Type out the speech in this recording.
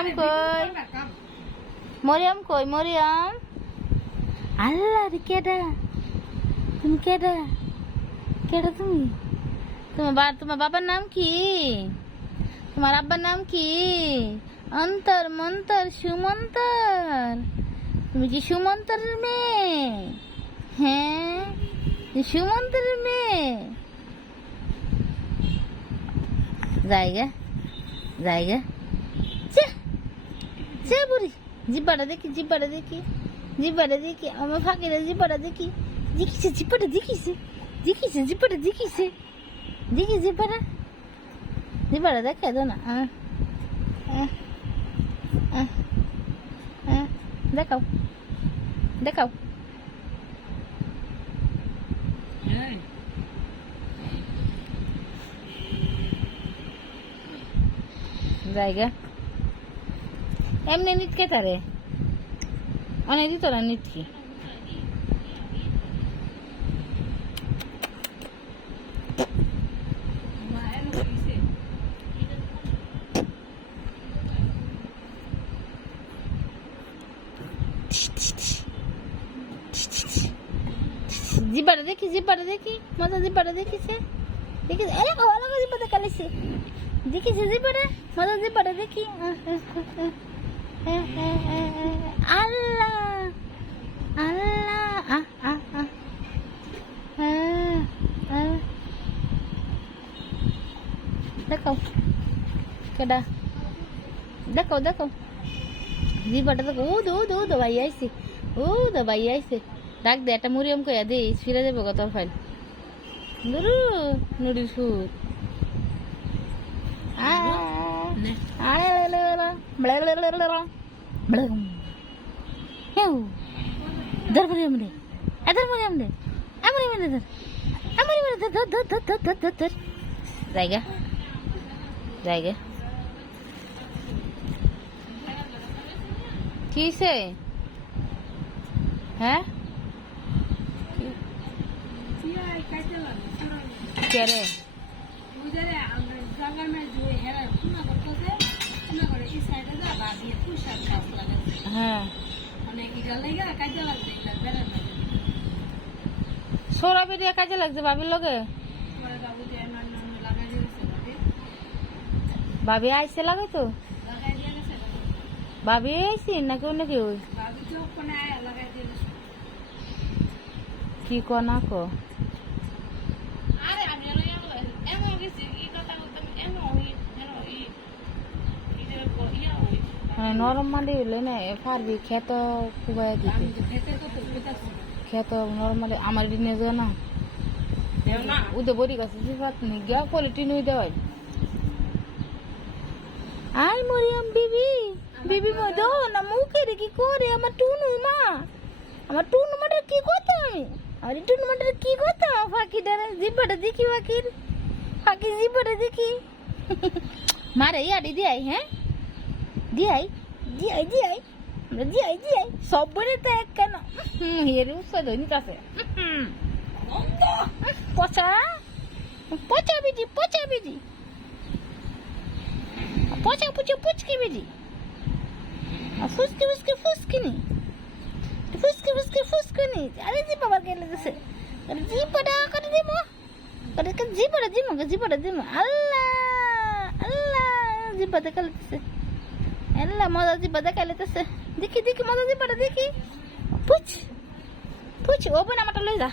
মরিয়ম কই? মরিয়ম কই মরিয়ম? আল্লাহ রে কেডা? তুমি কেডা? কেডা তুমি? তোমার বা তোমার বাবার নাম কি? তোমার আব্বার নাম কি? অন্তর মন্তর সুমন্তর। তুমি কি সুমন্তরের মেয়ে? হ্যাঁ তুমি সুমন্তরের মেয়ে। জায়গা জায়গা চে বুড়ি? জিব্বাটা দেখি জিব্বাটা দেখি। জিব্বাটা দেখি আমার ফাঁকিরা জিব্বাটা দেখি। দেখিছে জিব্বাটা দেখিছে। দেখিছে জিব্বাটা দেখিছে। দেখি জিব্বাটা জিব্বাটা দেখে তো না। আহ, আহ, আহ, আহ, দেখাও। দেখাও। জায়গা। এমনি নিটকে তারে? অনেক দিত না নিটকি জিব্বাটা দেখি জিব্বাটা দেখি, মজা জিব্বাটা দেখিছে? দেখিছে? আরে ভালো জিব্বাটা কালেছে দেখিছে জিব্বাটা? মজা জিব্বাটা দেখি। আল্লাহ আল্লাহ। দেখাও কেডা দেখাও দেখাও জিব্বাটা দেখো ও দো দো দো ভাই আইছে ও দো ভাই আইছে ডাক দে একটা মুরিয়ম কইয়া দে ফিরে যাবে কত ফাইল দুরু নুডির সুর ধর মুরিয়ম দে ধর মুরিয়ম দে আমার মানে ধর আমার মানে ধর ধর ধর ধর ধর ধর ধর জায়গা জায়গা কিসে হ্যাঁ কে হ্যাঁ। সোরা বেরিয়ে কাজে লাগছে বাবির লগে? বাবি আইসে লাগে তো? বাবি আইসি নাকি অন্য কেউ? কি ক না ক? মানে নরম মাটি হলে না পারবি খেত কুবাই দিতে। খেত নরমালি আমার দিনে যে না। উদে বড়ি গাছে সিফাত নি গিয়া কোয়ালিটি নুই দেওয়াই। আই মরিয়াম বিবি বিবি মই দো না মুখে রে কি করে, আমার টুনু মা। আমার টুনু মাটা কি করতাম আমি এই টুনু মাটা কি করতাম ফাঁকিটারে জিব্বাটা দেখি, ফাঁকির। ফাঁকি জিব্বাটা দেখি। মারে ইয়ারি দিয়াই হ্যাঁ? দিয়াই দিয়াই দিয়াই, আমরা দিয়াই দিয়াই, সব বলে তো এক কেন? হুম, এর উৎসাহ ধনিক আছে পচা পচা বিজি পচা বিজি পচা পুচে পুচকি বিজি ফুসকি ফুসকি ফুসকি নি ফুসকি ফুসকি ফুসকি নি আরে জি বাবা গেলে আরে জি পড়া করে দিমো। আরে কে জি পড়া দিমো জি পড়া দিমো। আল্লাহ আল্লাহ জি পড়া কালে দিছে। পড়া কালে দিছে দেখি দেখি, মজা জি দেখি। পুছ পুছ ও বোন আমারটা লই যা।